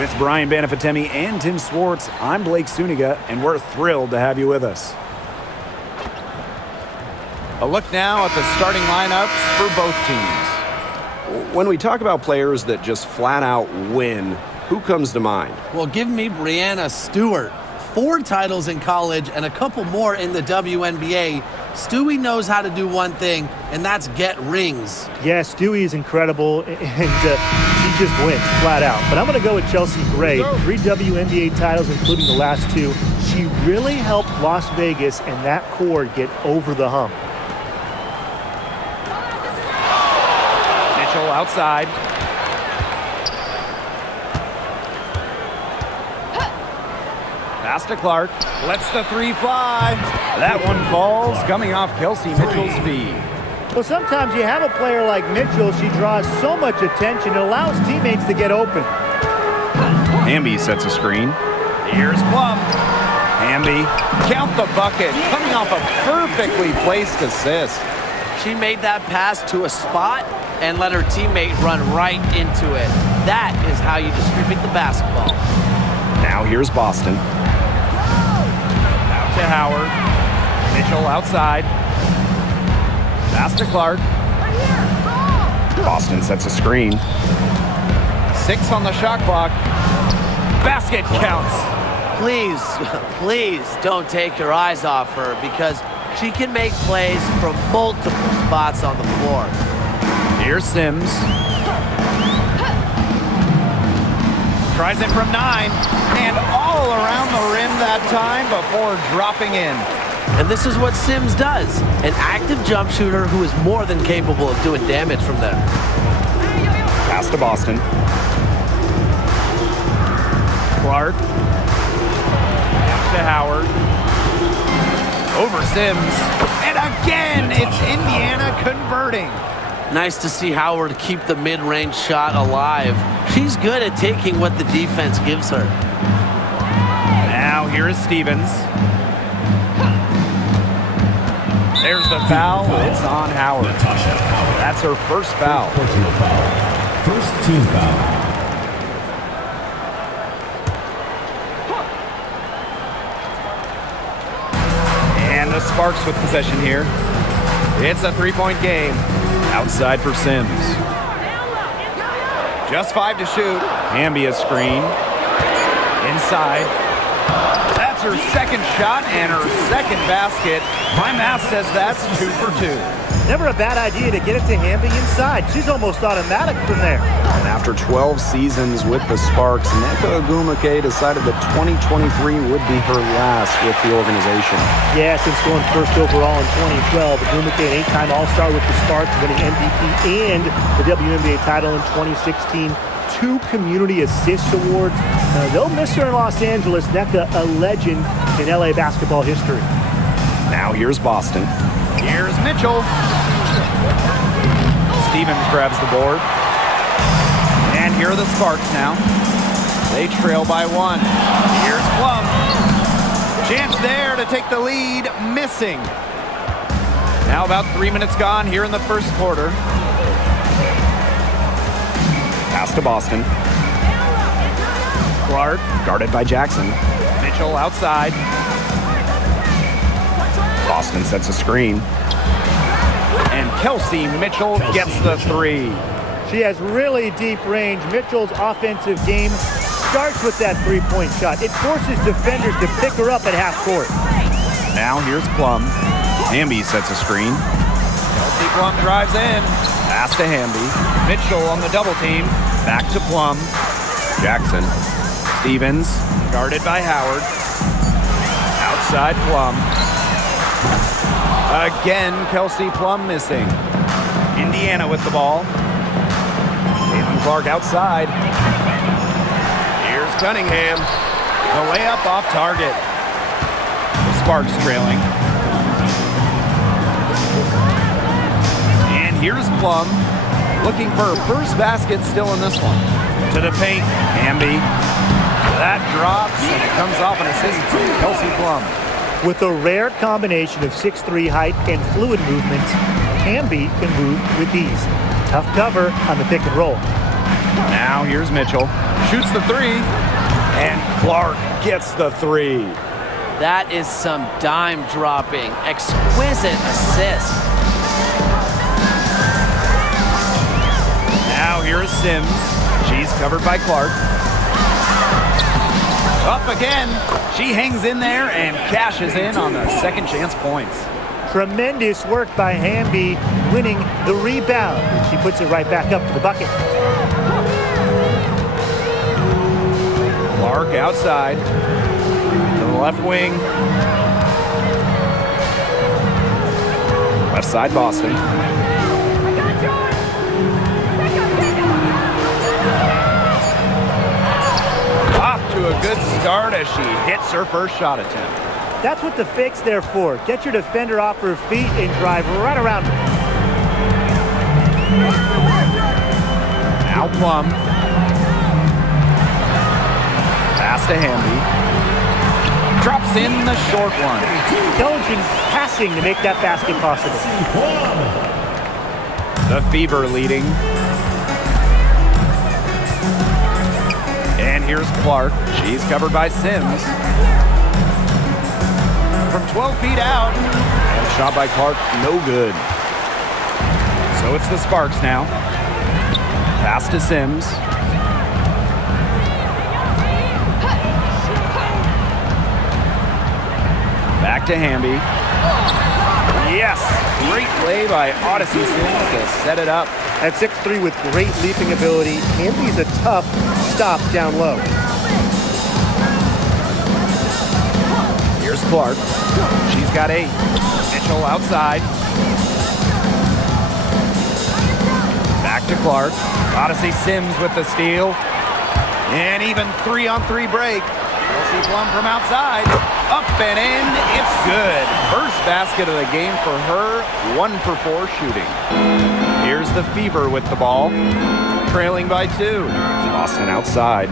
With Brian Banafitemi and Tim Swartz, I'm Blake Suniga, and we're thrilled to have you with us. A look now at the starting lineups for both teams. When we talk about players that just flat out win, who comes to mind? Well, give me Breanna Stewart. 4 titles in college and a couple more in the WNBA. Stewie knows how to do one thing, and that's get rings. Yeah, Stewie is incredible, and he just wins flat out. But I'm going to go with Chelsea Gray. 3 WNBA titles, including the last 2. She really helped Las Vegas and that core get over the hump. Mitchell outside. Pass to Clark. Lets the 3 fly. That one falls, coming off Kelsey Mitchell's feet. Well, sometimes you have a player like Mitchell. She draws so much attention. It allows teammates to get open. Hamby sets a screen. Here's Plum. Hamby. Count the bucket, coming off a perfectly placed assist. She made that pass to a spot and let her teammate run right into it. That is how you distribute the basketball. Now here's Boston. Out to Howard. Mitchell outside. Pass to Clark. Boston sets a screen. 6 on the shot clock. Basket counts. Please don't take your eyes off her because she can make plays from multiple spots on the floor. Here's Sims. Tries it from 9 and all around the rim that time before dropping in. And this is what Sims does. An active jump shooter who is more than capable of doing damage from there. Pass to Boston. Clark. Out to Howard. Over Sims. And again, it's Indiana converting. Nice to see Howard keep the mid-range shot alive. She's good at taking what the defense gives her. Now here is Stevens. There's the foul. It's on Howard. That's her first foul. First team foul. And the Sparks with possession here. It's a 3-point game. Outside for Sims. Just 5 to shoot. Hamby a screen. Inside. That's her second shot and her second basket. My math says that's 2 for 2. Never a bad idea to get it to Hamby inside. She's almost automatic from there. And after 12 seasons with the Sparks, Nneka Ogwumike decided that 2023 would be her last with the organization. Yeah, since going first overall in 2012, Ogwumike, an 8-time All-Star with the Sparks, winning MVP and the WNBA title in 2016. 2 Community Assist Awards. They'll miss her in Los Angeles. Nneka, a legend in LA basketball history. Now here's Boston. Here's Mitchell. Stevens grabs the board. And here are the Sparks now. They trail by 1. Here's Plum. Chance there to take the lead. Missing. Now about 3 minutes gone here in the first quarter. Pass to Boston. Clark. Guarded by Jackson. Mitchell outside. Boston sets a screen. And Kelsey Mitchell gets the 3. She has really deep range. Mitchell's offensive game starts with that 3-point shot. It forces defenders to pick her up at half court. Now here's Plum. Hamby sets a screen. Kelsey Plum drives in. Pass to Hamby. Mitchell on the double team. Back to Plum. Jackson. Stevens. Guarded by Howard. Outside Plum. Again, Kelsey Plum missing. Indiana with the ball. Caitlin Clark outside. Here's Cunningham. The layup off target. The Sparks trailing. And here's Plum. Looking for her first basket still in this one. To the paint. Hamby. That drops and it comes off an assist from Kelsey Plum. With a rare combination of 6'3" height and fluid movement, Hamby can move with ease. Tough cover on the pick and roll. Now here's Mitchell. Shoots the three. And Clark gets the three. That is some dime dropping. Exquisite assist. Now here's Sims. She's covered by Clark. Up again. She hangs in there and cashes in on the second chance points. Tremendous work by Hamby, winning the rebound. She puts it right back up to the bucket. Clark outside to the left wing. Left side, Boston. Off to a good start as she hits her first shot attempt. That's what the fake's there for. Get your defender off her feet and drive right around her. Now Plum. Pass to Hamby. Drops in the short one. Intelligent passing to make that basket possible. The Fever leading. And here's Clark. She's covered by Sims. From 12 feet out. And a shot by Clark, no good. So it's the Sparks now. Pass to Sims. Back to Hamby. Yes! Great play by Odyssey Sims to set it up. At 6'3" with great leaping ability, Hamby's a tough stop down low. Here's Clark. She's got 8. Mitchell outside. Back to Clark. Odyssey Sims with the steal. And even 3-on-3 break. Kelsey Plum from outside. Up and in. It's good. First basket of the game for her. 1 for 4 shooting. Here's the Fever with the ball. Trailing by 2. Boston outside.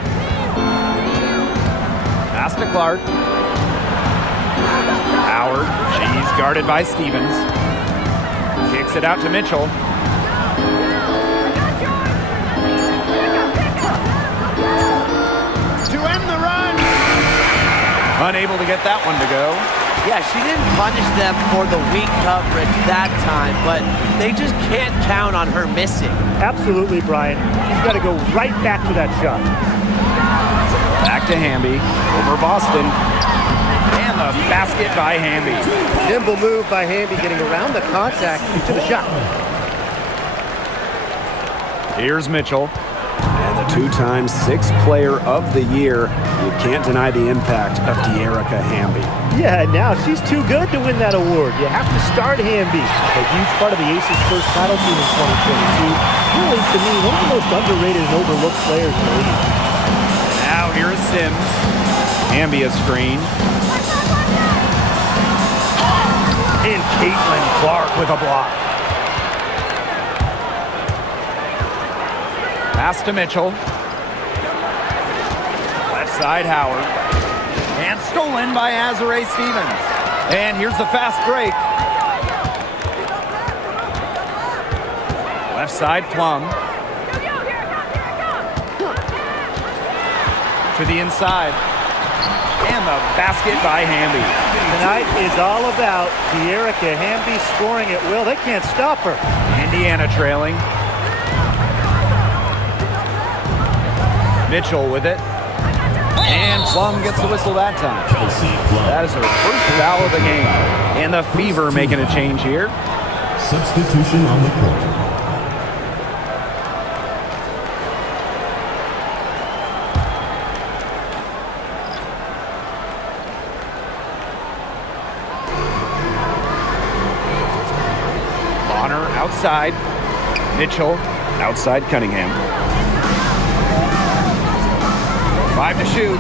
Pass to Clark. Howard. She's guarded by Stevens. Kicks it out to Mitchell. To end the run. Unable to get that one to go. Yeah, she didn't punish them for the weak coverage that time, but they just can't count on her missing. Absolutely, Brian. She's got to go right back to that shot. Back to Hamby. Over Boston. And the basket by Hamby. Nimble move by Hamby, getting around the contact to the shot. Here's Mitchell. And the 2-time 6th player of the year. You can't deny the impact of De'Erica Hamby. Yeah, now she's too good to win that award. You have to start Hamby. A huge part of the Aces' first title team in 2022. Really, to me, one of the most underrated and overlooked players in the league. Now here's Sims. Hamby a screen. And Clark with a block. Pass to Mitchell. Left side, Howard. And stolen by Azare Stevens. And here's the fast break. Left side, Plum. To the inside. And the basket by Hamby. Tonight is all about De'Erica Hamby scoring at will. They can't stop her. Indiana trailing. Mitchell with it. And Plum gets the whistle that time. That is her first foul of the game. And the Fever making a change here. Substitution on the court. Bonner outside. Mitchell outside Cunningham. 5 to shoot.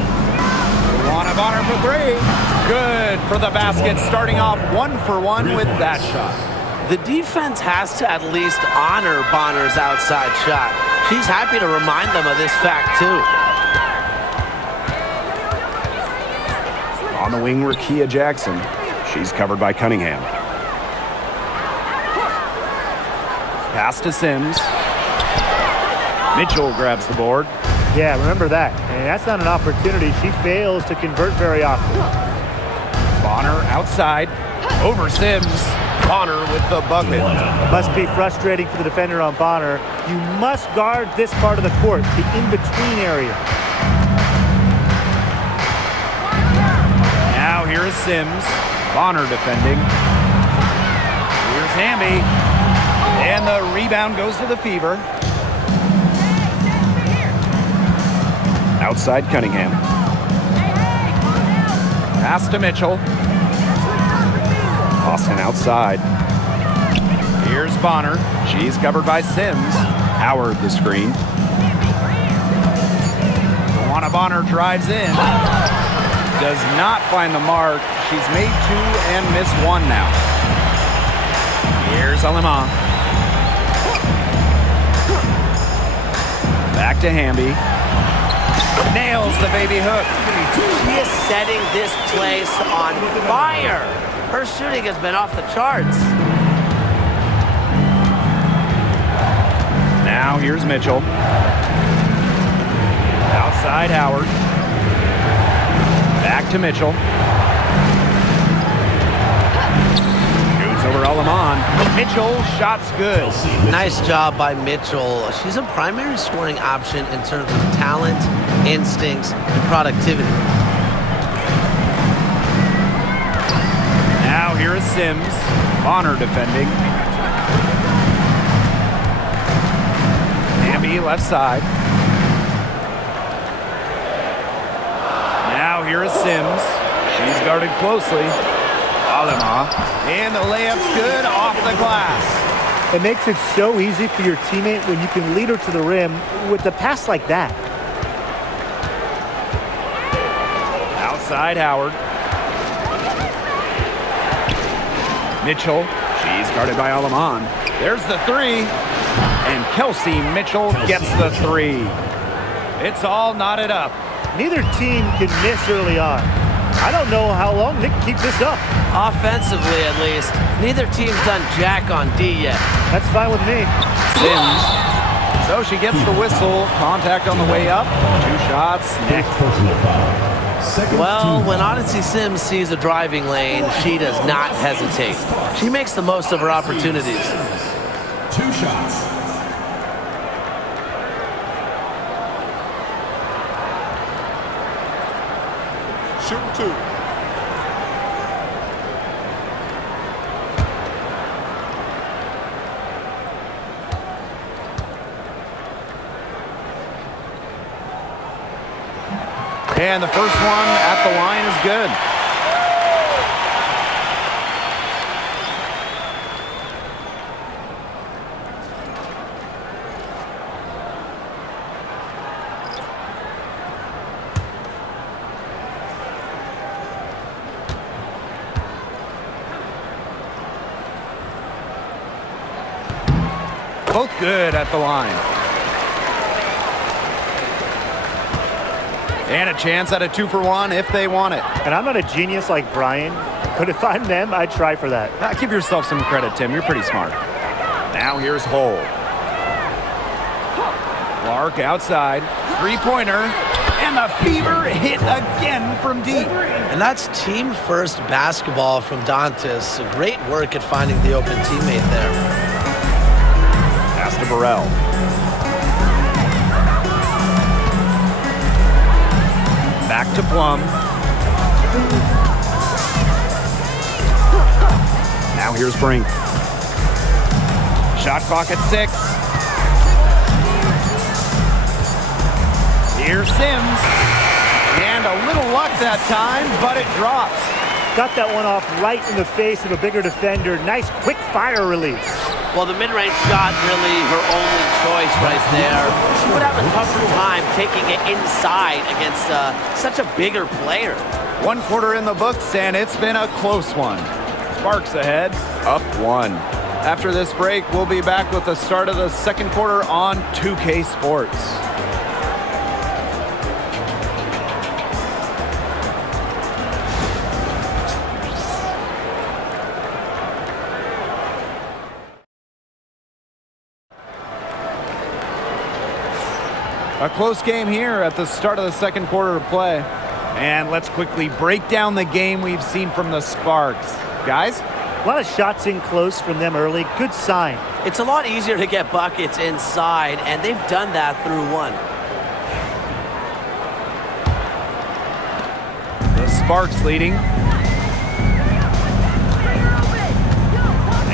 Luana Bonner for 3. Good for the basket, starting off 1 for 1 with that shot. The defense has to at least honor Bonner's outside shot. She's happy to remind them of this fact, too. On the wing, Rakia Jackson. She's covered by Cunningham. Pass to Sims. Mitchell grabs the board. Yeah, remember that. And that's not an opportunity. She fails to convert very often. Bonner outside. Over Sims. Bonner with the bucket. Must be frustrating for the defender on Bonner. You must guard this part of the court, the in-between area. Now here is Sims. Bonner defending. Here's Hamby. And the rebound goes to the Fever. Outside Cunningham. Pass to Mitchell. Austin outside. Here's Bonner. She's covered by Sims. Howard the screen. Luana Bonner drives in. Does not find the mark. She's made 2 and missed 1 now. Here's Alema. Back to Hamby. Nails the baby hook. She is setting this place on fire. Her shooting has been off the charts. Now here's Mitchell. Outside Howard. Back to Mitchell. Shoots over Alaman. Mitchell, shot's good. Nice job by Mitchell. She's a primary scoring option in terms of talent, instincts, and productivity. Now here is Sims. Bonner defending. Hamby left side. Now here is Sims. She's guarded closely. Alema. And the layup's good off the glass. It makes it so easy for your teammate when you can lead her to the rim with a pass like that. Outside Howard. Mitchell. She's guarded by Alaman. There's the 3. And Kelsey Mitchell gets the 3. It's all knotted up. Neither team can miss early on. I don't know how long they can keep this up. Offensively, at least, neither team's done jack on D yet. That's fine with me. Sims. So she gets the whistle. Contact on the way up. 2 shots. Next. Personal foul. Second Well, team when foul. Odyssey Sims sees a driving lane, she does not hesitate. She makes the most of her opportunities. 2 shots. Shooting 2. And the first one at the line is good. Both good at the line. And a chance at a 2-for-1 if they want it. And I'm not a genius like Brian, but if I'm them, I'd try for that. Give yourself some credit, Tim. You're pretty smart. Now here's Hull. Clark outside. 3-pointer. And the Fever hit again from deep. And that's team-first basketball from Dantas. Great work at finding the open teammate there. Pass to Burrell. Back to Plum. Now here's Brink. Shot clock at 6. Here's Sims. And a little luck that time, but it drops. Got that one off right in the face of a bigger defender. Nice quick fire release. Well, the mid-range shot really her only choice right there. She would have a tougher time taking it inside against such a bigger player. 1 quarter in the books, and it's been a close one. Sparks ahead, up 1. After this break, we'll be back with the start of the second quarter on 2K Sports. A close game here at the start of the second quarter of play. And let's quickly break down the game we've seen from the Sparks. Guys? A lot of shots in close from them early. Good sign. It's a lot easier to get buckets inside, and they've done that through one. The Sparks leading.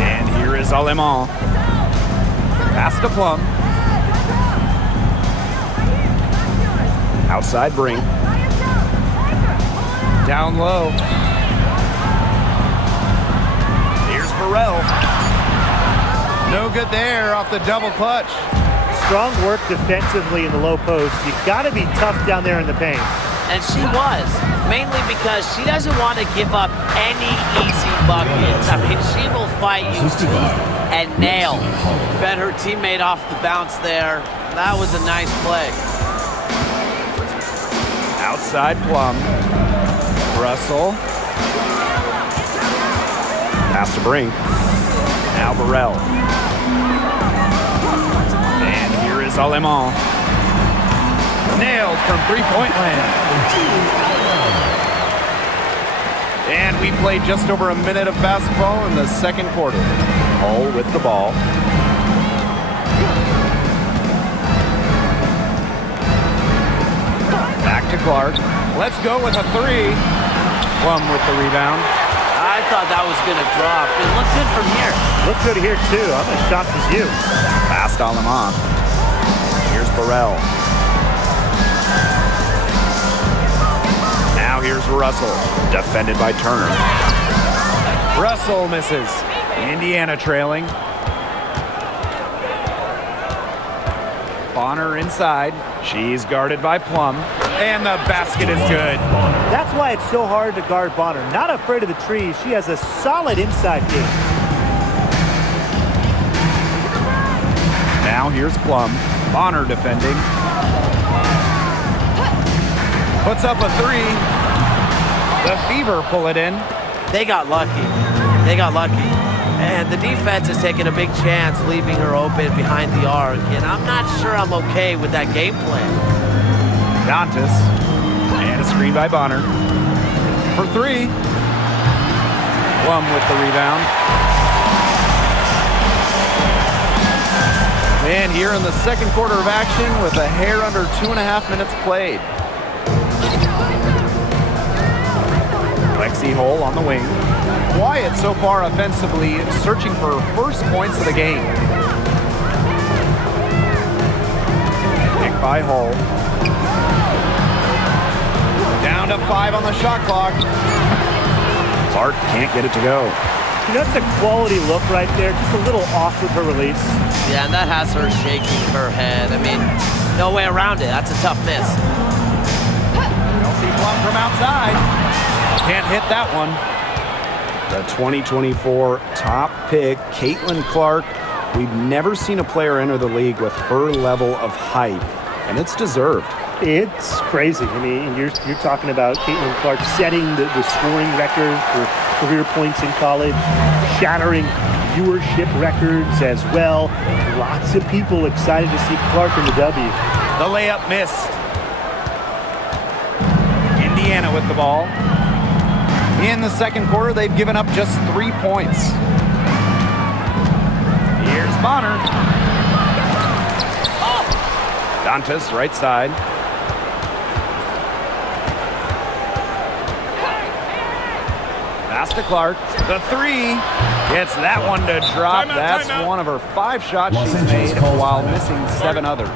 And here is Aleman. Pass to Plum. Outside Brink. Down low. Here's Burrell. No good there off the double clutch. Strong work defensively in the low post. You got to be tough down there in the paint. And she was, mainly because she doesn't want to give up any easy buckets. I mean, she will fight you tooth and nail. Fed her teammate off the bounce there. That was a nice play. Outside Plum. Russell. Pass to Brink. Now Burrell. And here is Aleman. Nailed from three-point land. And we played just over a minute of basketball in the second quarter. Hull with the ball. Back to Clark. Let's go with a three. Plum with the rebound. I thought that was going to drop. It looked good from here. Look good here, too. I'm as shocked as you. Past Aleman. Here's Burrell. Now here's Russell. Defended by Turner. Russell misses. Indiana trailing. Bonner inside. She's guarded by Plum. And the basket is good. That's why it's so hard to guard Bonner. Not afraid of the trees. She has a solid inside game. Now here's Plum. Bonner defending. Puts up a three. The Fever pull it in. They got lucky. They got lucky. And the defense is taking a big chance, leaving her open behind the arc. And I'm not sure I'm okay with that game plan. Dantas. And a screen by Bonner. For three. Plum with the rebound. And here in the second quarter of action with a hair under 2.5 minutes played. Lexi Hull on the wing. Quiet so far offensively, searching for first points of the game. Pick by Hull. Down to 5 on the shot clock. Clark can't get it to go. You know, that's a quality look right there. Just a little off with her release. Yeah, and that has her shaking her head. I mean, no way around it. That's a tough miss. Kelsey Plum from outside. Can't hit that one. The 2024 top pick, Caitlin Clark. We've never seen a player enter the league with her level of hype, and it's deserved. It's crazy. I mean, you're talking about Caitlin Clark setting the scoring record for career points in college, shattering viewership records as well. Lots of people excited to see Clark in the W. The layup missed. Indiana with the ball. In the second quarter, they've given up just 3 points. Here's Bonner. Dantas, right side. Pass to Clark. The three. Gets that one to drop. That's one of her 5 shots she's made while missing 7 others.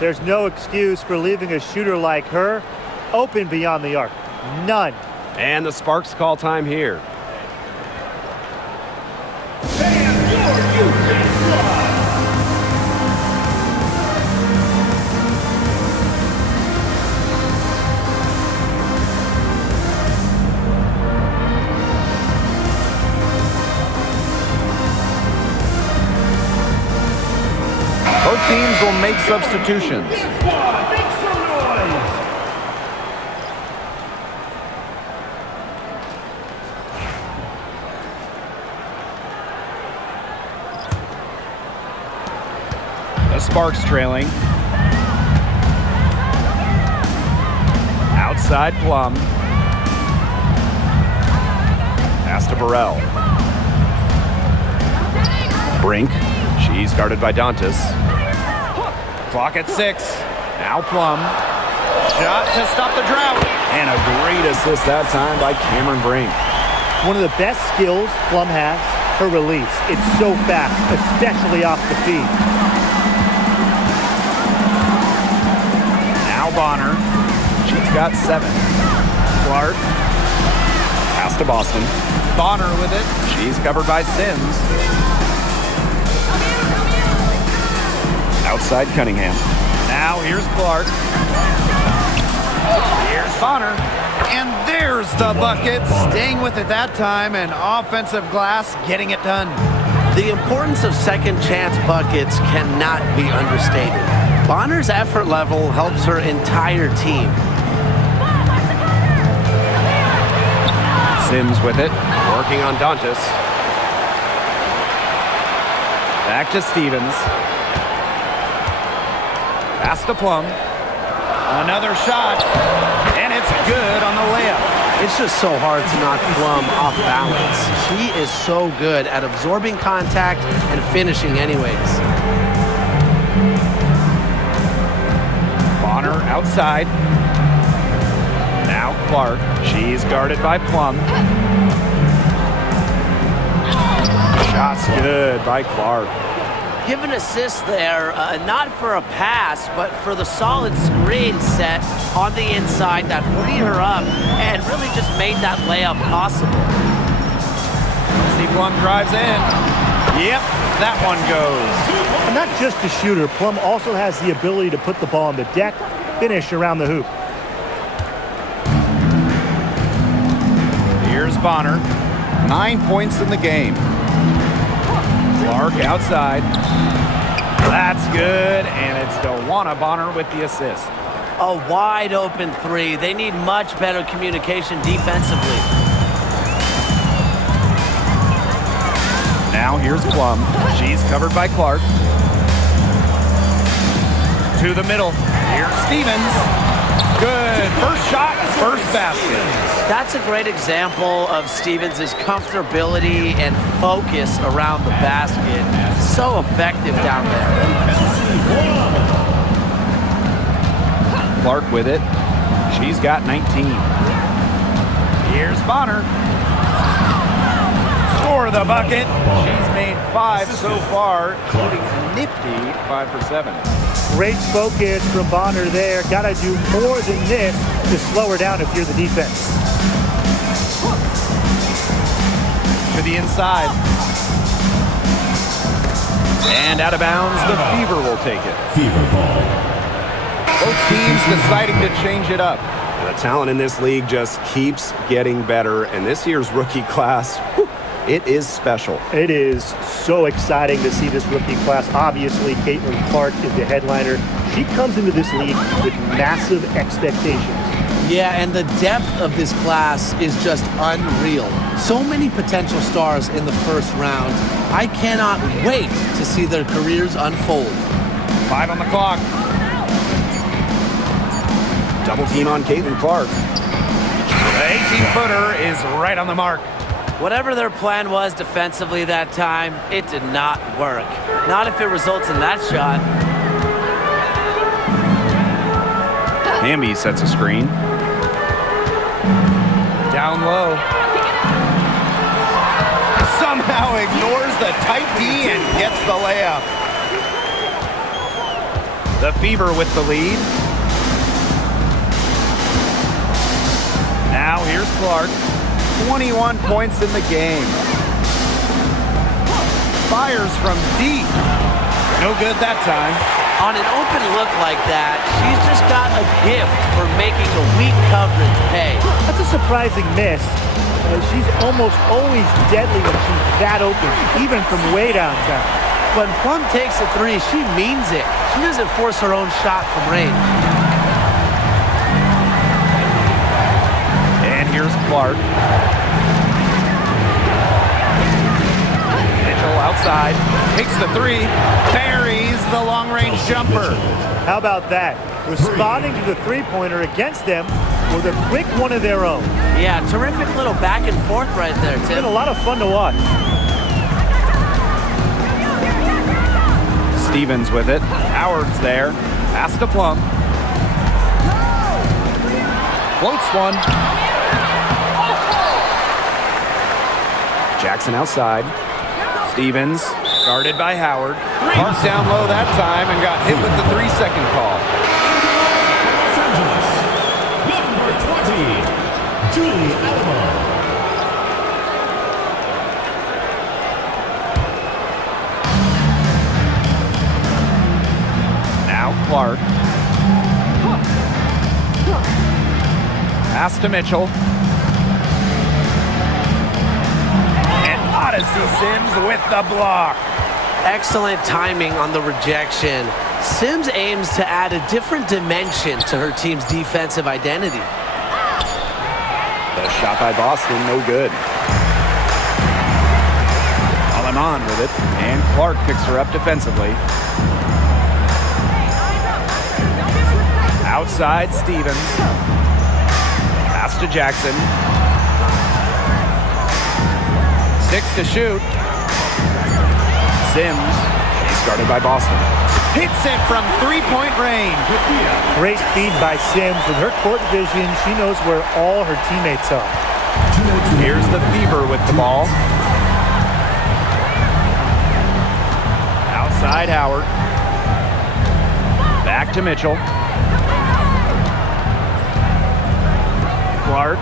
There's no excuse for leaving a shooter like her open beyond the arc. None. And the Sparks call time here. Both teams will make substitutions. The Sparks trailing. Outside Plum. Pass to Burrell. Brink. She's guarded by Dantas. Clock at 6. Now Plum. Shot to stop the drought. And a great assist that time by Cameron Brink. One of the best skills Plum has, her release. It's so fast, especially off the feet. Now Bonner. She's got 7. Clark. Pass to Boston. Bonner with it. She's covered by Sims. Outside Cunningham. Now here's Clark. Here's Bonner. And there's the bucket. Staying with it that time, and offensive glass getting it done. The importance of second chance buckets cannot be understated. Bonner's effort level helps her entire team. Sims with it. Working on Dantas. Back to Stevens. Pass to Plum. Another shot, and it's good on the layup. It's just so hard to knock Plum off balance. She is so good at absorbing contact and finishing anyways. Bonner outside. Now Clark. She's guarded by Plum. Shot's good by Clark. Give an assist there, not for a pass, but for the solid screen set on the inside that freed her up and really just made that layup possible. See Plum drives in. Yep, that one goes. And not just a shooter, Plum also has the ability to put the ball on the deck, finish around the hoop. Here's Bonner. 9 points in the game. Clark outside. That's good, and it's DeWanna Bonner with the assist. A wide open 3. They need much better communication defensively. Now here's Plum. She's covered by Clark. To the middle. Here's Stevens. Good. First shot, first basket. That's a great example of Stevens' comfortability and focus around the basket. So effective down there. Clark with it. She's got 19. Here's Bonner. For the bucket. She's made 5 so far, including a nifty 5 for 7. Great focus from Bonner there. Got to do more than this to slow her down if you're the defense. To the inside. And out of bounds, the Fever will take it. Fever ball. Both teams deciding to change it up. The talent in this league just keeps getting better, and this year's rookie class, whew, it is special. It is so exciting to see this rookie class. Obviously, CaitlinClark is the headliner. She comes into this league with massive expectations. Yeah, and the depth of this class is just unreal. So many potential stars in the first round. I cannot wait to see their careers unfold. 5 on the clock. Double team on CaitlinClark. The 18-footer is right on the mark. Whatever their plan was defensively that time, it did not work. Not if it results in that shot. Hamby sets a screen. Down low. Somehow ignores the tight D and gets the layup. The Fever with the lead. Now here's Clark. 21 points in the game. Fires from deep. No good that time. On an open look like that, she's just got a gift for making the weak coverage pay. That's a surprising miss. She's almost always deadly when she's that open, even from way downtown. When Plum takes a 3, she means it. She doesn't force her own shot from range. And here's Clark. Mitchell outside. Takes the 3. Buries the long-range jumper. How about that? Responding to the three-pointer against them with a quick one of their own. Yeah, terrific little back and forth right there, It's Tim. been a lot of fun to watch. Stevens with it. Howard's there. Pass to Plum. Floats one. Jackson outside. Stevens, guarded by Howard. Parked down low that time and got hit with the 3-second call. Los Angeles, number 20, Julie Alamo. Now Clark. Pass to Mitchell. And Odyssey Sims with the block. Excellent timing on the rejection. Sims aims to add a different dimension to her team's defensive identity. The shot by Boston, no good. Aleman with it. And Clark picks her up defensively. Outside Stevens. Pass to Jackson. 6 to shoot. Sims, she's guarded by Boston. Hits it from three-point range. Great feed by Sims. With her court vision, she knows where all her teammates are. Here's the Fever with the ball. Outside Howard. Back to Mitchell. Clark.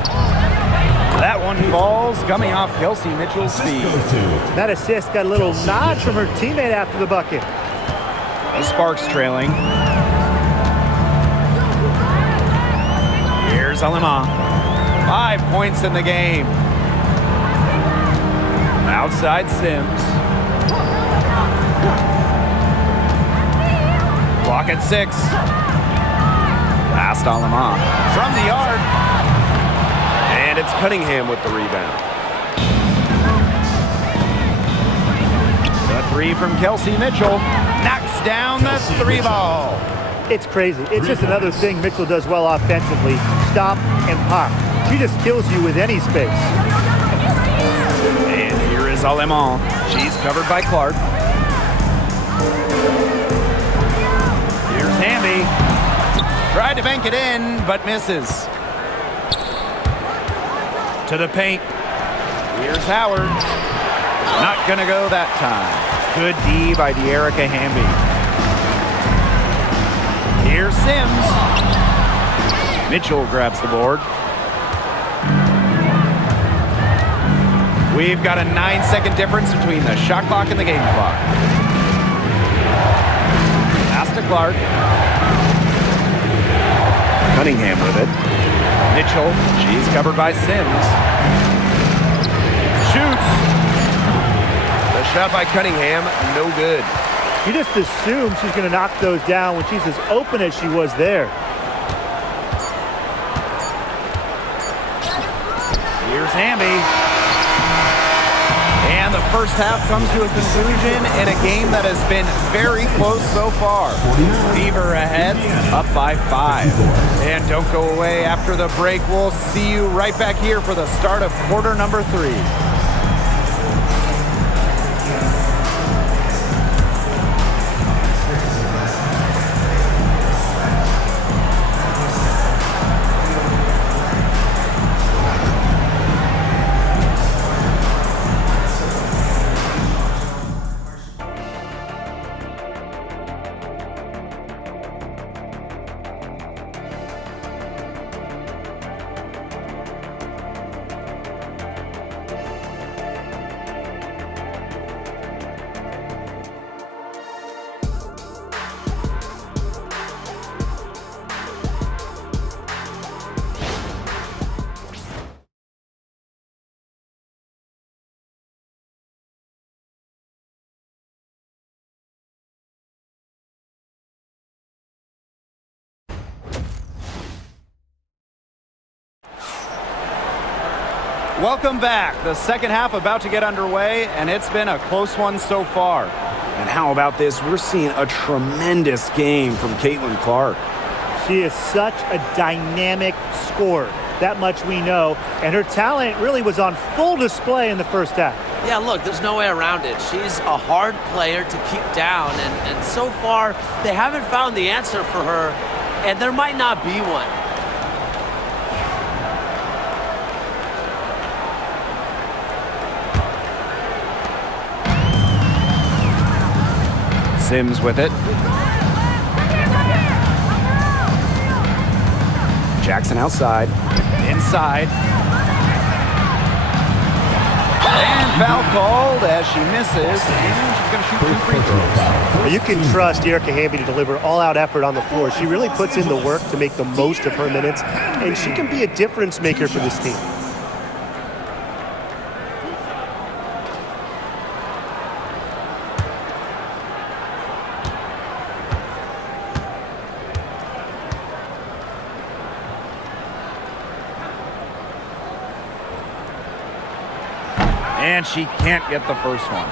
That one falls, coming off Kelsey Mitchell's feet. That assist got a little nod from her teammate after the bucket. The Sparks trailing. Here's Alema. 5 points in the game. Outside Sims. Clock at 6. Past Alema. From the yard. And it's Cunningham with the rebound. The 3 from Kelsey Mitchell. Knocks down the 3 ball. It's crazy. It's just another thing Mitchell does well offensively. Stop and pop. She just kills you with any space. And here is Aleman. She's covered by Clark. Here's Hamby. Tried to bank it in, but misses. To the paint. Here's Howard. Not gonna go that time. Good D by De'Erica Hamby. Here's Sims. Mitchell grabs the board. We've got a 9-second difference between the shot clock and the game clock. Pass to Clark. Cunningham with it. Mitchell, she's covered by Sims. Shoots. The shot by Cunningham, no good. You just assume she's going to knock those down when she's as open as she was there. Here's Hamby. And the first half comes to a conclusion in a game that has been very close so far. Fever ahead, up by 5. And don't go away after the break. We'll see you right back here for the start of quarter number 3. Welcome back. The second half about to get underway, and it's been a close one so far. And how about this? We're seeing a tremendous game from Caitlin Clark. She is such a dynamic scorer. That much we know. And her talent really was on full display in the first half. Yeah, look, there's no way around it. She's a hard player to keep down, and so far, they haven't found the answer for her, and there might not be one. Sims with it. Jackson outside. Inside. And foul called as she misses. And she's going to shoot 2 free throws. You can trust Erica Hamby to deliver all-out effort on the floor. She really puts in the work to make the most of her minutes, and she can be a difference maker for this team. And she can't get the first one.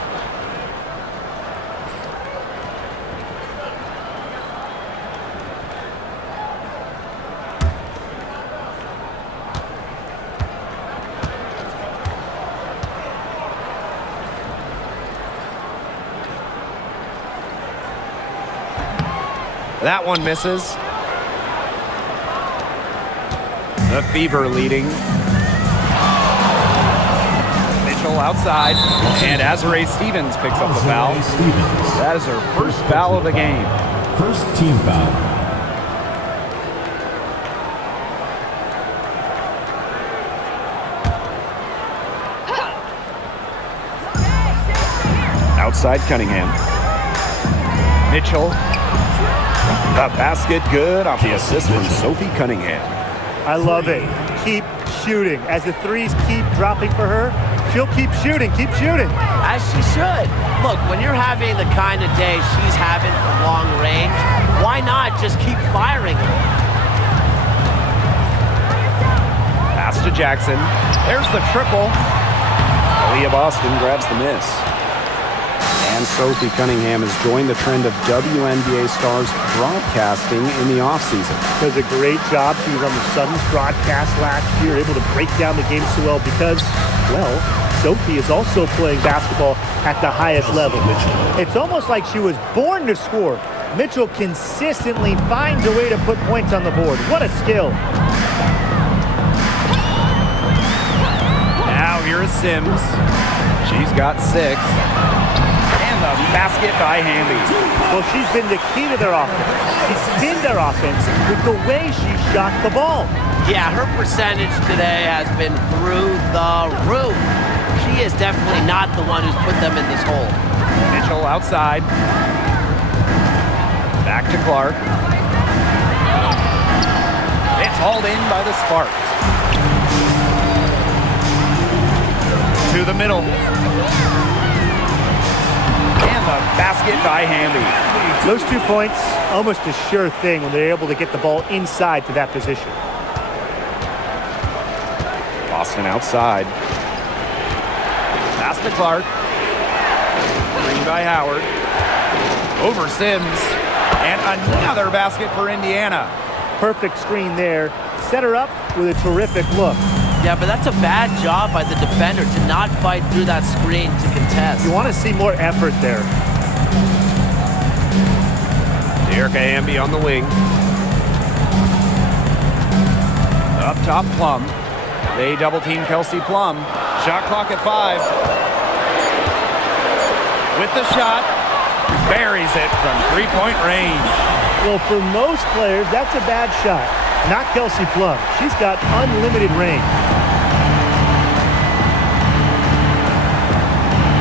That one misses. The Fever leading. Outside, and Azarae Stevens picks up the foul. That is her first foul of the game. First team foul. Outside Cunningham. Mitchell. The basket good off the assist from Sophie Cunningham. I love it. Keep shooting. As the threes keep dropping for her, she'll keep shooting, keep shooting. As she should. Look, when you're having the kind of day she's having from long range, why not just keep firing? Pass to Jackson. There's the triple. Aaliyah Boston grabs the miss. And Sophie Cunningham has joined the trend of WNBA stars broadcasting in the offseason. Does a great job. She was on the Suns broadcast last year, able to break down the game so well because, well, Sophie is also playing basketball at the highest level. It's almost like she was born to score. Mitchell consistently finds a way to put points on the board. What a skill. Now here is Sims. She's got 6. And the basket by Hamby. Well, she's been the key to their offense. She's pinned their offense with the way she shot the ball. Yeah, her percentage today has been through the roof. She is definitely not the one who's put them in this hole. Mitchell outside. Back to Clark. It's hauled in by the Sparks. To the middle. And the basket by Hamby. Those 2 points, almost a sure thing when they're able to get the ball inside to that position. Boston outside. Pass to Clark. Screen by Howard. Over Sims. And another basket for Indiana. Perfect screen there. Set her up with a terrific look. Yeah, but that's a bad job by the defender to not fight through that screen to contest. You want to see more effort there. Erica Hamby on the wing. Up top, Plum. They double team Kelsey Plum. Shot clock at 5. With the shot, buries it from 3-point range. Well, for most players, that's a bad shot. Not Kelsey Plum. She's got unlimited range.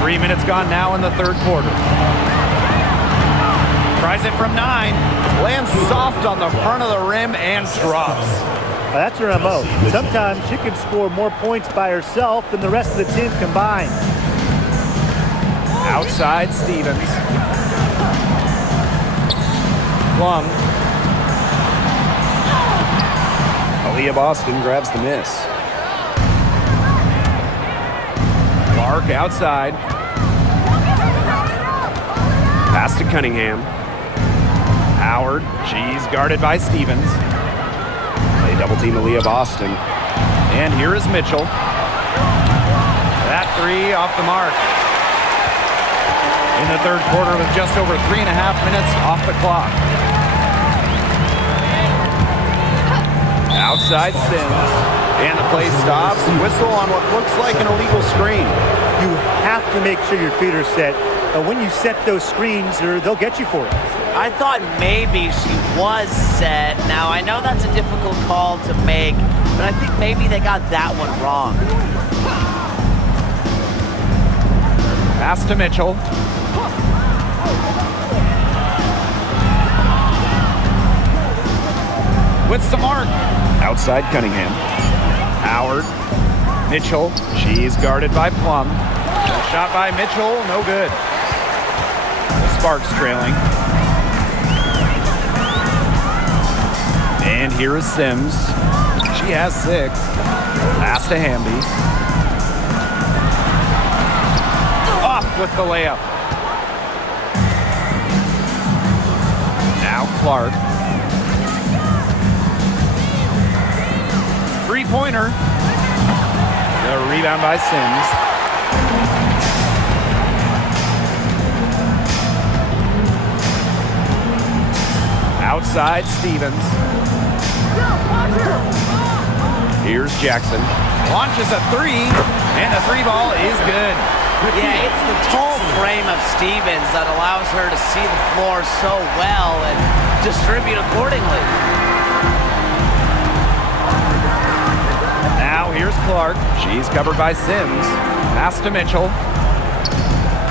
3 minutes gone now in the third quarter. Tries it from 9. Lands soft on the front of the rim and drops. That's her MO. Sometimes she can score more points by herself than the rest of the team combined. Outside Stevens. Plum. Aaliyah Boston grabs the miss. Clark outside. Pass to Cunningham. Howard, she's guarded by Stevens. They double team Aaliyah Boston. And here is Mitchell. That three off the mark. In the third quarter with just over 3.5 minutes off the clock. Outside Sims. And the play stops. Whistle on what looks like an illegal screen. You have to make sure your feet are set. When you set those screens, they'll get you for it. I thought maybe she was set. Now, I know that's a difficult call to make, but I think maybe they got that one wrong. Pass to Mitchell. With some mark. Outside Cunningham. Howard. Mitchell. She's guarded by Plum. Shot by Mitchell. No good. The Sparks trailing. And here is Sims. She has 6. Pass to Hamby. Off with the layup. Now Clark. Three-pointer. The rebound by Sims. Outside Stevens. Here's Jackson. Launches a three, and the three ball is good. Yeah, it's the tall frame of Stevens that allows her to see the floor so well and distribute accordingly. Now here's Clark. She's covered by Sims. Pass to Mitchell.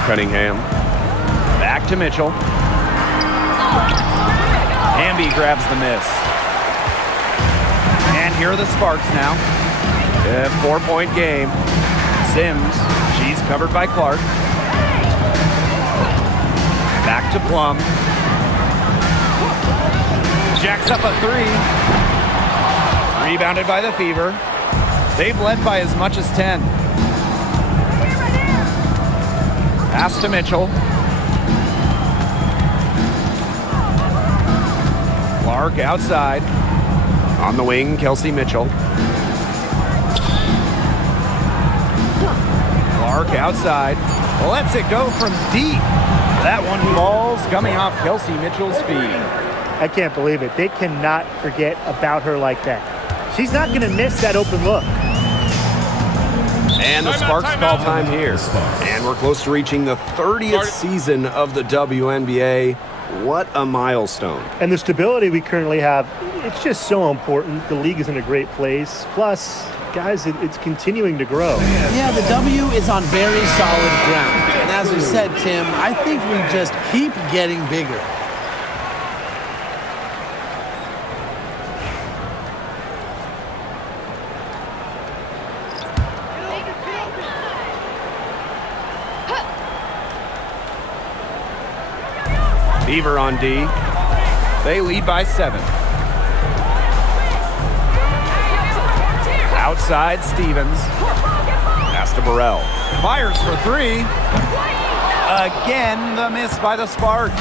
Cunningham. Back to Mitchell. Hamby grabs the miss. And here are the Sparks now. A 4-point game. Sims, she's covered by Clark. Back to Plum. Jacks up a three. Rebounded by the Fever. They've led by as much as 10. Pass to Mitchell. Clark outside. On the wing, Kelsey Mitchell. Clark outside. Lets it go from deep. That one falls coming off Kelsey Mitchell's feet. I can't believe it. They cannot forget about her like that. She's not going to miss that open look. And the Sparks call time here. And we're close to reaching the 30th season of the WNBA. What a milestone. And the stability we currently have, it's just so important. The league is in a great place. Plus, guys, it's continuing to grow. Yeah, the W is on very solid ground. And as we said, Tim, I think we just keep getting bigger. Fever on D. They lead by 7. Outside Stevens. Pass to Burrell. Fires for 3. Again, the miss by the Sparks.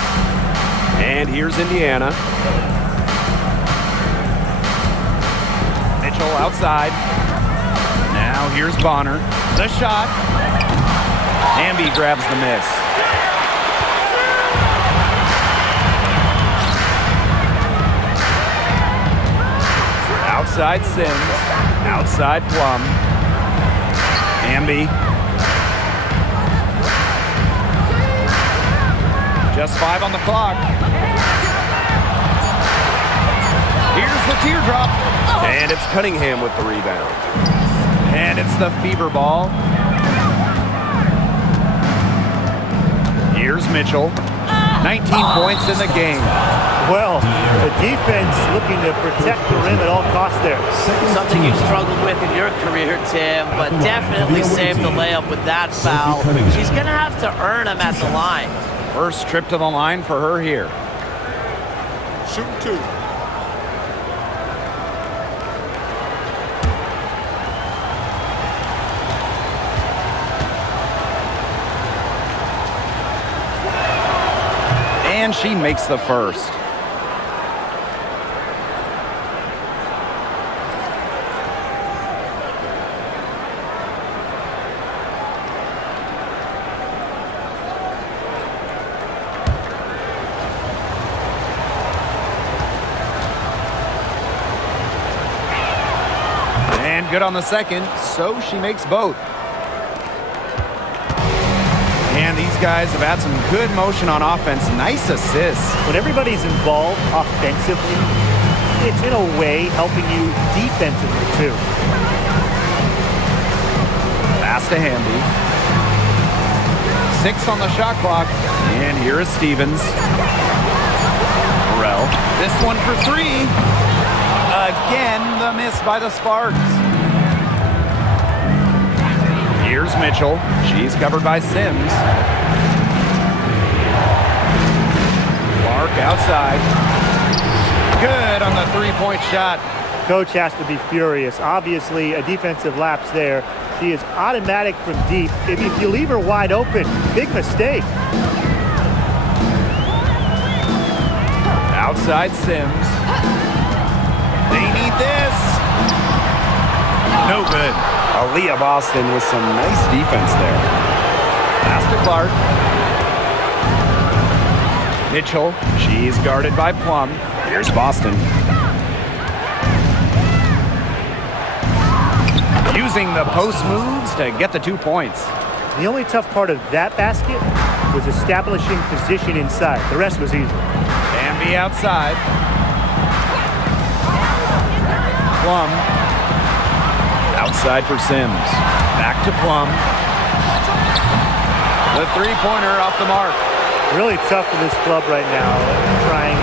And here's Indiana. Mitchell outside. Now here's Bonner. The shot. Hamby grabs the miss. Outside Sims. Outside Plum. Hamby. Just 5 on the clock. Here's the teardrop. And it's Cunningham with the rebound. And it's the Fever ball. Here's Mitchell. 19 points in the game. Well, the defense looking to protect the rim at all costs there. Something you struggled with in your career, Tim, but definitely saved the layup with that foul. She's going to have to earn them at the line. First trip to the line for her here. Shoot 2. And she makes the first. And good on the second, so she makes both. And these guys have had some good motion on offense. Nice assists. When everybody's involved offensively, it's in a way helping you defensively too. Pass to Hamby. 6 on the shot clock. And here is Stevens. Burrell. This one for 3. Again, the miss by the Sparks. Here's Mitchell. She's covered by Sims. Clark outside. Good on the three-point shot. Coach has to be furious. Obviously, a defensive lapse there. She is automatic from deep. If you leave her wide open, big mistake. Outside Sims. They need this. No good. Aaliyah Boston with some nice defense there. Pass to Clark. Mitchell. She's guarded by Plum. Here's Boston. Using the post moves to get the 2 points. The only tough part of that basket was establishing position inside. The rest was easy. Bambi outside. Plum. Outside for Sims. Back to Plum. The three-pointer off the mark. Really tough for this club right now. Trying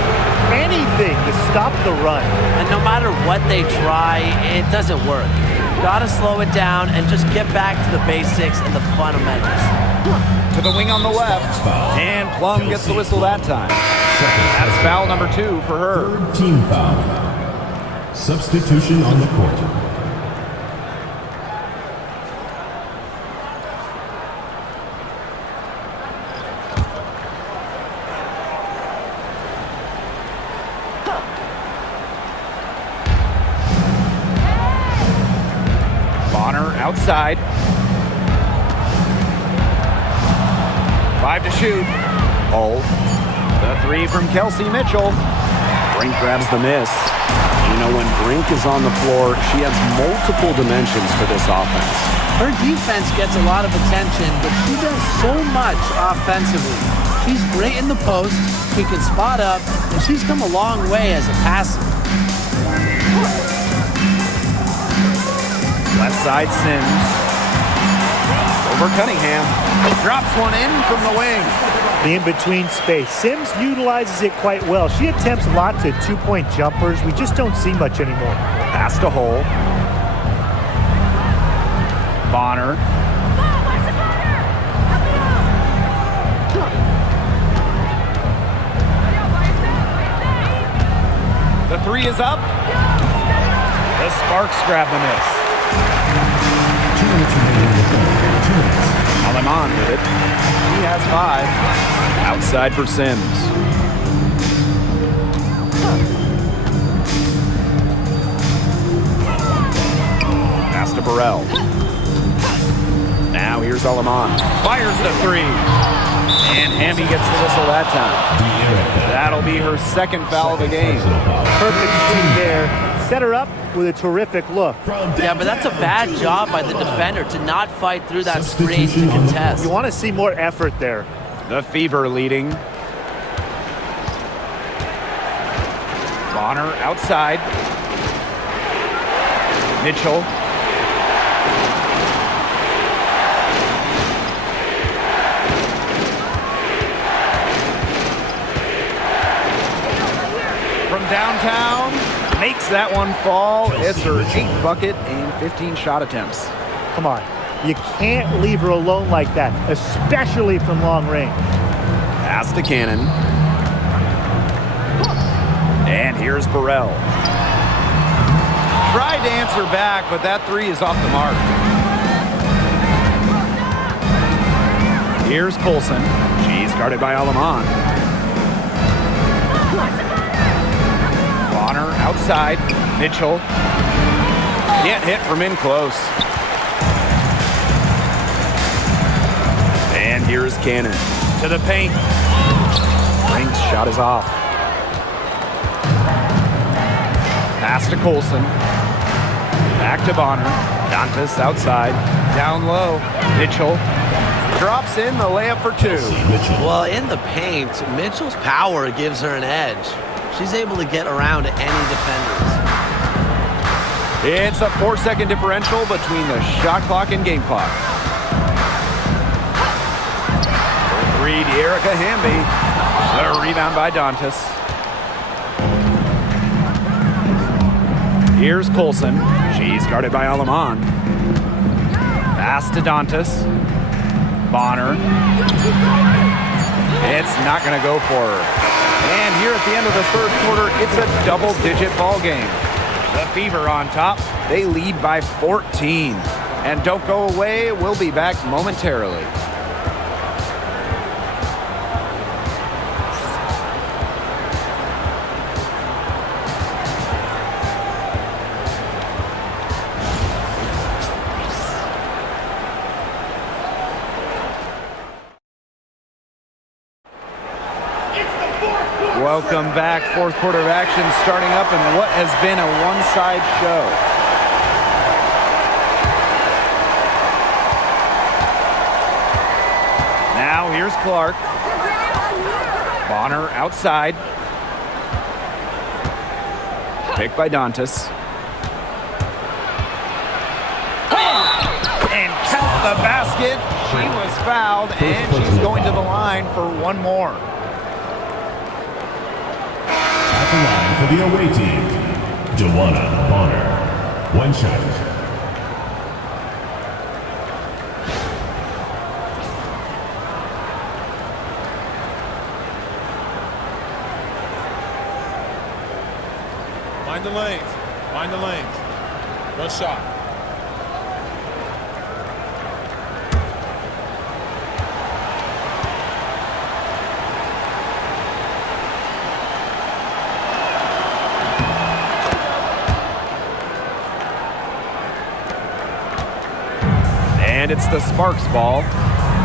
anything to stop the run. And no matter what they try, it doesn't work. Gotta slow it down and just get back to the basics and the fundamentals. To the wing on the left. And Plum gets the whistle that time. That's foul number 2 for her. Third team foul. Substitution on the court. Outside. 5 to shoot. Hull. The 3 from Kelsey Mitchell. Brink grabs the miss. You know, when Brink is on the floor, she has multiple dimensions to this offense. Her defense gets a lot of attention, but she does so much offensively. She's great in the post, she can spot up, and she's come a long way as a passer. Left side Sims. Over Cunningham. Drops one in from the wing. The in-between space. Sims utilizes it quite well. She attempts lots of two-point jumpers. We just don't see much anymore. Pass to Hull. Bonner. The 3 is up. The Sparks grab the miss. 2 minutes remaining in the third. 2 minutes. Aleman with it. He has 5. Outside for Sims. Pass to Burrell. Now here's Aleman. Fires the 3. And Hamby gets the whistle that time. That'll be her second foul of the game. Perfect swing there. Set her up with a terrific look. Yeah, but that's a bad job by the defender to not fight through that screen to contest. You want to see more effort there. The Fever leading. Bonner outside. Mitchell. From downtown, makes that one fall. It's her 8th bucket and 15 shot attempts. Come on. You can't leave her alone like that, especially from long range. Pass to Cannon. And here's Burrell. Tried to answer back, but that 3 is off the mark. Here's Colson. She's guarded by Aleman. Bonner outside. Mitchell. Can't hit from in close. And here's Cannon. To the paint. Brink's shot is off. Pass to Colson. Back to Bonner. Dantas outside. Down low. Mitchell drops in the layup for two. Well, in the paint, Mitchell's power gives her an edge. She's able to get around any defenders. It's a 4-second differential between the shot clock and game clock. For three, De'Erica Hamby. The rebound by Dantas. Here's Colson. She's guarded by Alaman. Pass to Dantas. Bonner. It's not going to go for her. And here at the end of the third quarter, it's a double-digit ball game. The Fever on top. They lead by 14. And don't go away. We'll be back momentarily. Welcome back. Fourth quarter of action starting up in what has been a one-side show. Now here's Clark. Bonner outside. Picked by Dantas. And count the basket. She was fouled, and she's going to the line for one more. At the line for the away team, Joanna Bonner. One shot. Mind the lanes. Mind the lanes. One shot. And it's the Sparks ball,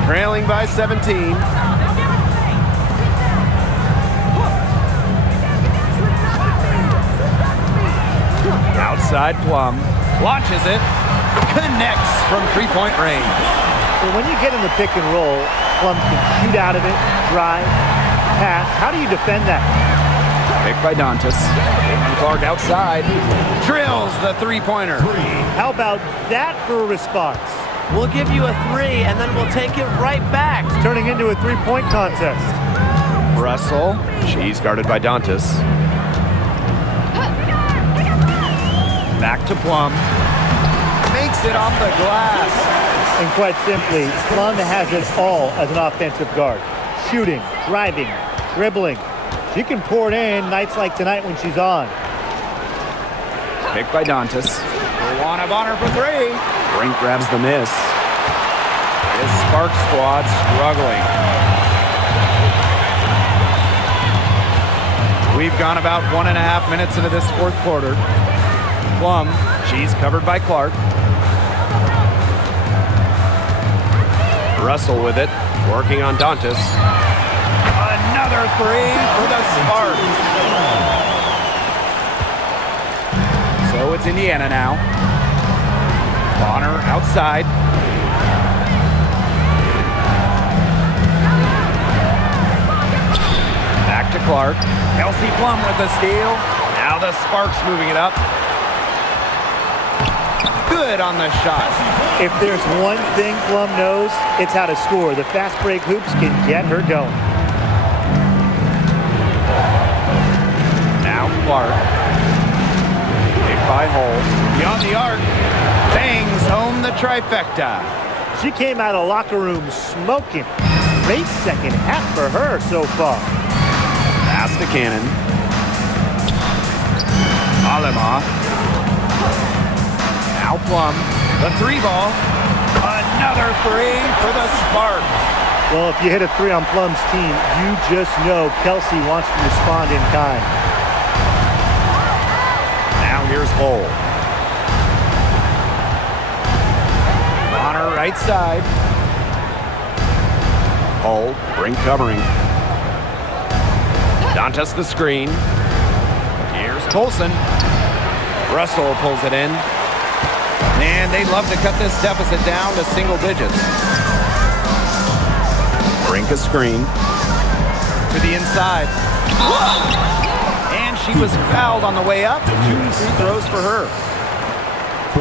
trailing by 17. Outside Plum, launches it, connects from three-point range. Well, when you get in the pick and roll, Plum can shoot out of it, drive, pass. How do you defend that? Picked by Dantas. Clark outside, drills the three-pointer. How about that for a response? We'll give you a three, and then we'll take it right back. It's turning into a three-point contest. Russell, she's guarded by Dantas. Back to Plum. Makes it off the glass. And quite simply, Plum has it all as an offensive guard. Shooting, driving, dribbling. She can pour it in nights like tonight when she's on. Picked by Dantas. Luana Bonner for three. Brink grabs the miss. This Spark squad struggling. We've gone about 1.5 minutes into this fourth quarter. Plum, she's covered by Clark. Russell with it, working on Dantas. Another three for the Sparks. So it's Indiana now. Bonner outside. Back to Clark. Kelsey Plum with the steal. Now the Sparks moving it up. Good on the shot. If there's one thing Plum knows, it's how to score. The fast break hoops can get her going. Now Clark. Picked by Hull. Beyond the arc. Bangs home the trifecta. She came out of locker room smoking. Great second half for her so far. Pass to Cannon. Alema. Now Plum. The three ball. Another three for the Sparks. Well, if you hit a three on Plum's team, you just know Kelsey wants to respond in kind. Now here's Hull. Bonner right side. Hull, Brink covering. Dantas the screen. Here's Colson. Russell pulls it in. And they'd love to cut this deficit down to single digits. Brink a screen. To the inside. And she was fouled on the way up. 2 free throws for her.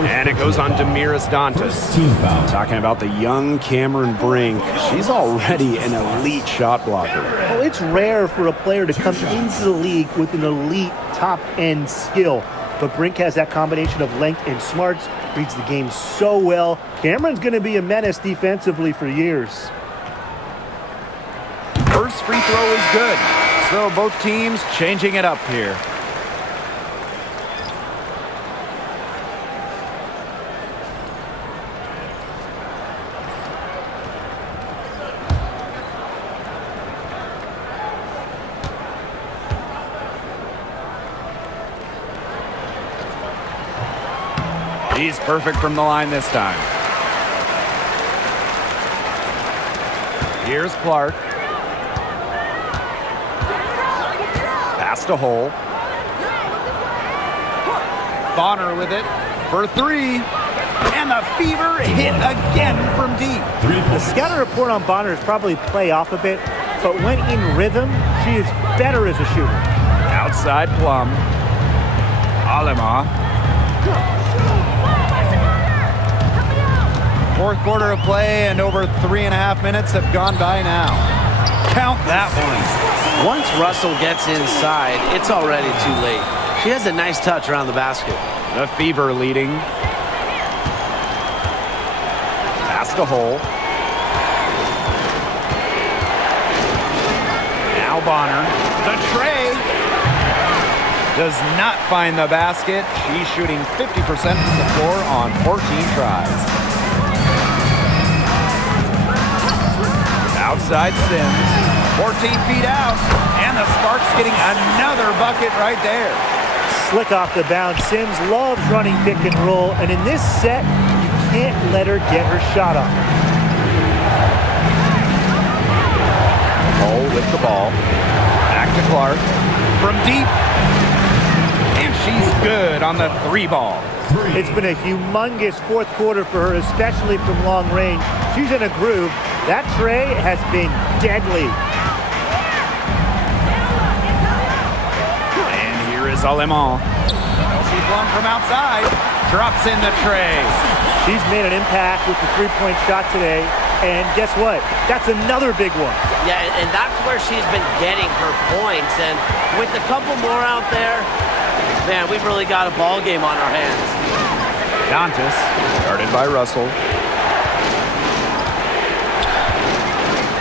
And it goes on Damiris Dantas. Team foul. Talking about the young Cameron Brink. She's already an elite shot blocker. Well, it's rare for a player to come into the league with an elite top-end skill. But Brink has that combination of length and smarts, reads the game so well. Cameron's going to be a menace defensively for years. First free throw is good. So both teams changing it up here. He's perfect from the line this time. Here's Clark. Pass to Hole. Bonner with it for 3. And the Fever hit again from deep. The scouting report on Bonner is probably play off a bit, but when in rhythm, she is better as a shooter. Outside Plum. Alema. Fourth quarter of play and over 3.5 minutes have gone by now. Count that one. Once Russell gets inside, it's already too late. She has a nice touch around the basket. The Fever leading. Pass to Hole. Now Bonner. The tray. Does not find the basket. She's shooting 50% from the floor on 14 tries. Outside Sims, 14 feet out, and the Sparks getting another bucket right there. Slick off the bounce. Sims loves running pick and roll, and in this set, you can't let her get her shot off. Hole with the ball. Back to Clark. From deep. And she's good on the 3 ball. It's been a humongous fourth quarter for her, especially from long range. She's in a groove. That tray has been deadly. And here is Alemán. Kelsey Plum from outside. Drops in the tray. She's made an impact with the three-point shot today. And guess what? That's another big one. Yeah, and that's where she's been getting her points. And with a couple more out there, man, we've really got a ball game on our hands. Dantas, guarded by Russell.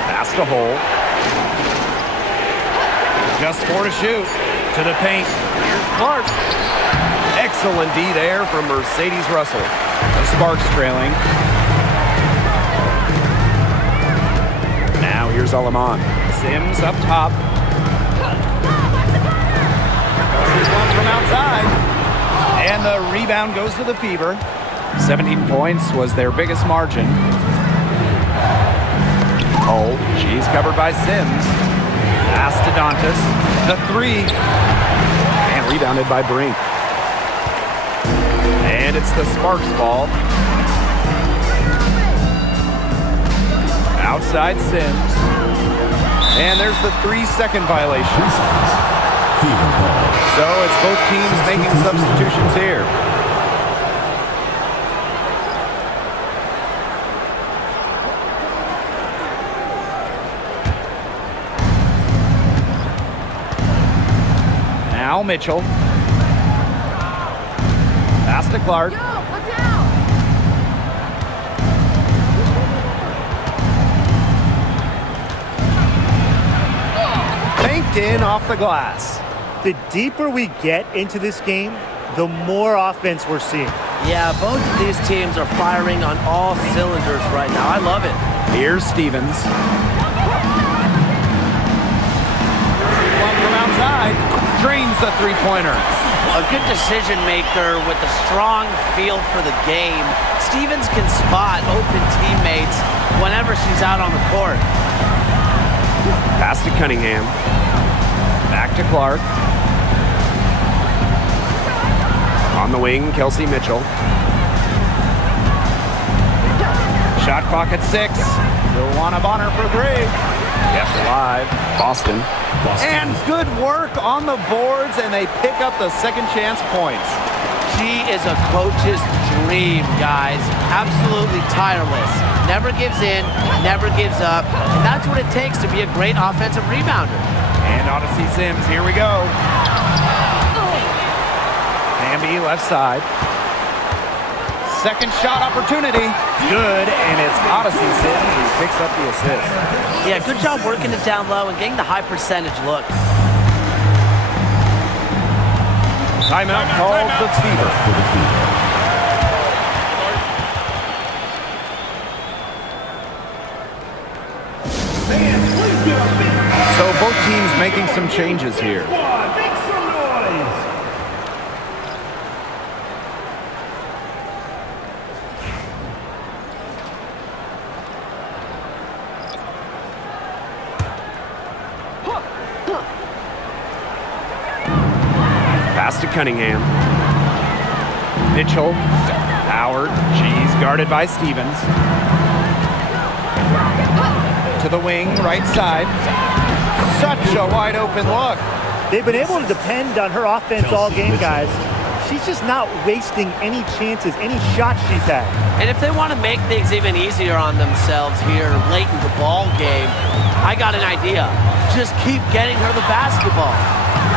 Pass to Hole. Just 4 to shoot. To the paint. Here's Clark. Excellent D there from Mercedes Russell. The Sparks trailing. Now here's Alemán. Sims up top. One from outside. And the rebound goes to the Fever. 17 points was their biggest margin. Hole, she's covered by Sims. Pass to Dantas. The 3. And rebounded by Brink. And it's the Sparks ball. Outside Sims. And there's the 3-second violation. So it's both teams making substitutions here. Now Mitchell. Pass to Clark. Banked in off the glass. The deeper we get into this game, the more offense we're seeing. Yeah, both of these teams are firing on all cylinders right now. I love it. Here's Stevens. One from outside. Drains the 3-pointer. A good decision maker with a strong feel for the game. Stevens can spot open teammates whenever she's out on the court. Pass to Cunningham. Back to Clark. On the wing, Kelsey Mitchell. Shot clock at 6. Joanna Bonner for 3. Kept alive. Boston. And good work on the boards, and they pick up the second chance points. She is a coach's dream, guys. Absolutely tireless. Never gives in, never gives up. And that's what it takes to be a great offensive rebounder. And Odyssey Sims, here we go. Hamby left side. Second shot opportunity. Good, and it's Odyssey Sims who picks up the assist. Yeah, good job working it down low and getting the high percentage look. Timeout called the Fever. So both teams making some changes here. Pass to Cunningham. Mitchell. Howard. She's guarded by Stevens. To the wing, right side. Such a wide open look. They've been able to depend on her offense all game, guys. She's just not wasting any chances, any shots she's had. And if they want to make things even easier on themselves here late in the ball game, I got an idea. Just keep getting her the basketball.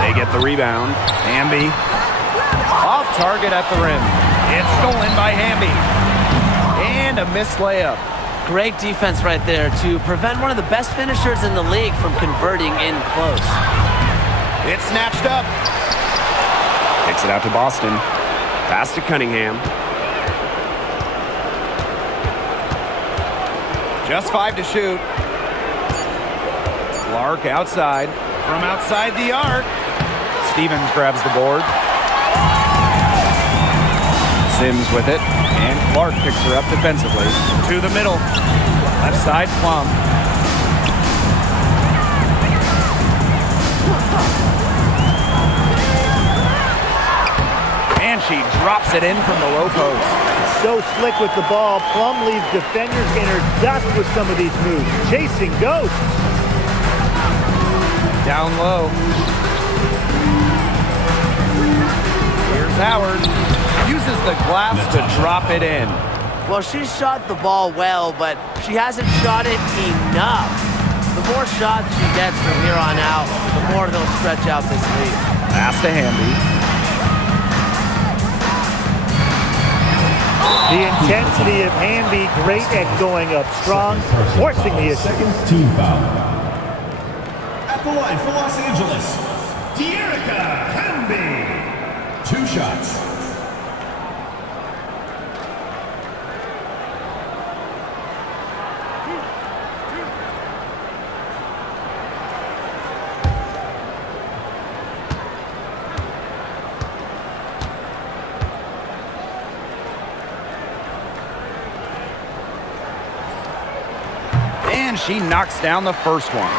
They get the rebound. Hamby. Off target at the rim. It's stolen by Hamby. And a missed layup. Great defense right there to prevent one of the best finishers in the league from converting in close. It's snatched up. Kicks it out to Boston. Pass to Cunningham. Just 5 to shoot. Clark outside. From outside the arc. Stevens grabs the board. Sims with it. And Clark picks her up defensively. To the middle. Left side, Plum. And she drops it in from the low post. So slick with the ball. Plum leaves defenders in her dust with some of these moves. Chasing ghosts. Down low. Here's Howard. Uses the glass to drop it in. Well, she shot the ball well, but she hasn't shot it enough. The more shots she gets from here on out, the more they'll stretch out this lead. Pass to Hamby. The intensity of Hamby, great at going up strong, forcing the assist. Second team foul. At the line for Los Angeles, De'Erica Hamby. 2 shots. And she knocks down the first one.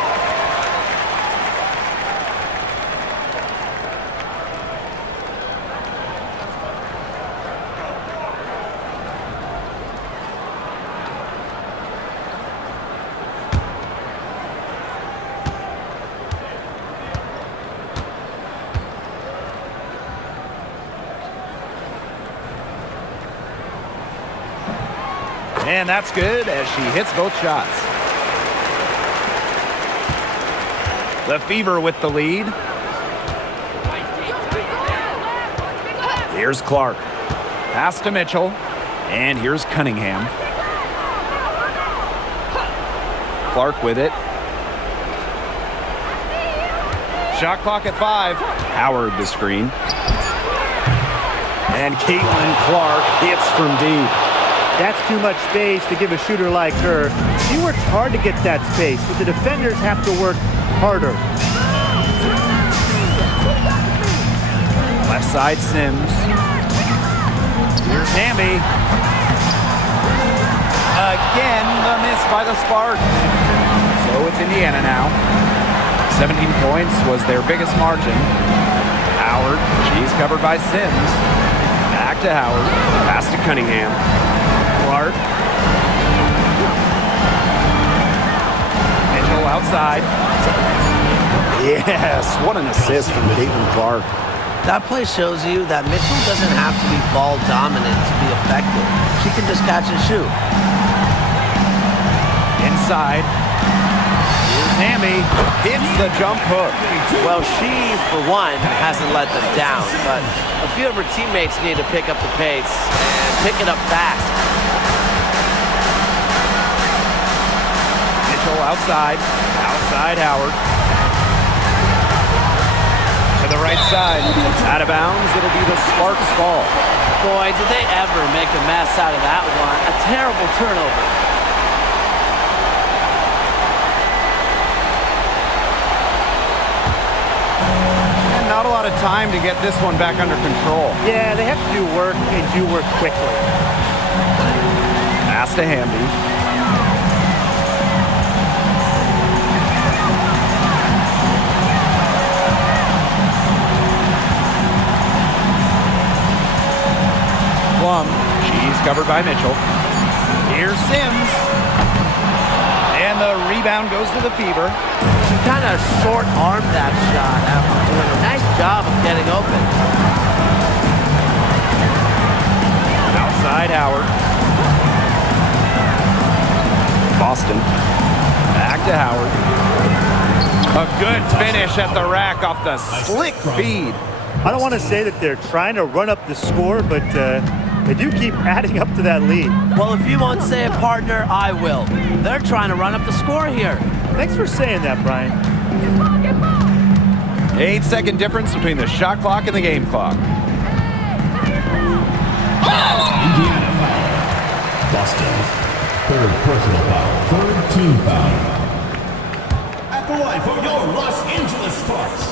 And that's good as she hits both shots. The Fever with the lead. Here's Clark. Pass to Mitchell. And here's Cunningham. Clark with it. Shot clock at 5. Howard the screen. And Caitlin Clark hits from deep. That's too much space to give a shooter like her. She works hard to get that space, but the defenders have to work harder. Left side, Sims. Here's Hamby. Again, the miss by the Sparks. So it's Indiana now. 17 points was their biggest margin. Howard, she's covered by Sims. Back to Howard. Pass to Cunningham. Clark. outside. Yes, what an assist from Caitlin Clark. That play shows you that Mitchell doesn't have to be ball dominant to be effective. She can just catch and shoot. Inside. Here's Hammy. Hits the jump hook. Well, she, for one, hasn't let them down, but a few of her teammates need to pick up the pace and pick it up fast. Mitchell outside. Outside Howard. To the right side. Out of bounds. It'll be the Sparks ball. Boy, did they ever make a mess out of that one. A terrible turnover. And not a lot of time to get this one back under control. Yeah, they have to do work and do work quickly. Pass to Hamby. Plum. She's covered by Mitchell. Here's Sims. And the rebound goes to the Fever. She kind of short-armed that shot after doing a nice job of getting open. Outside Howard. Boston. Back to Howard. A good finish at the rack off the slick feed. I don't want to say that they're trying to run up the score, but they do keep adding up to that lead. Well, if you won't say it, partner, I will. They're trying to run up the score here. Thanks for saying that, Brian. 8-second difference between the shot clock and the game clock. Indiana foul. Boston. Third personal foul. Third team foul. At the line for your Los Angeles Sparks,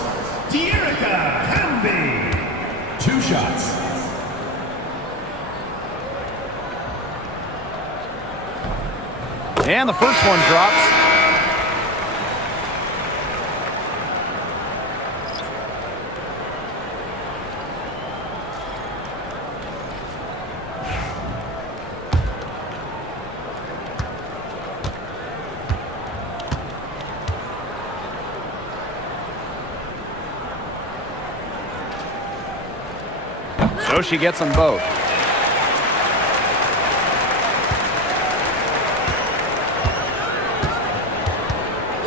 Hamby. 2 shots. And the first one drops. So she gets them both.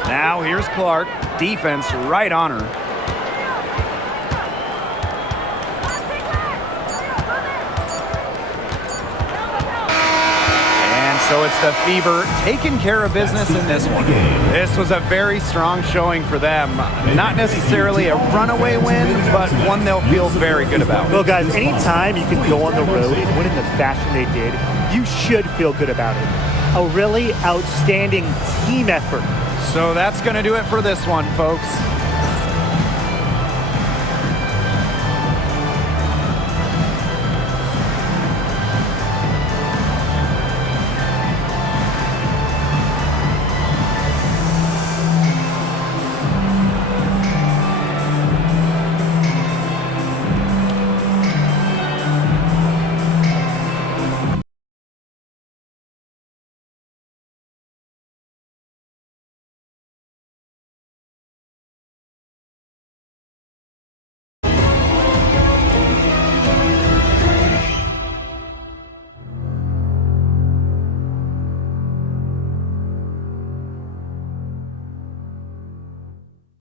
Now here's Clark. Defense right on her. And so it's the Fever taking care of business in this one. This was a very strong showing for them. Not necessarily a runaway win, but one they'll feel very good about. Well, guys, anytime you can go on the road and win in the fashion they did, you should feel good about it. A really outstanding team effort. So that's going to do it for this one, folks.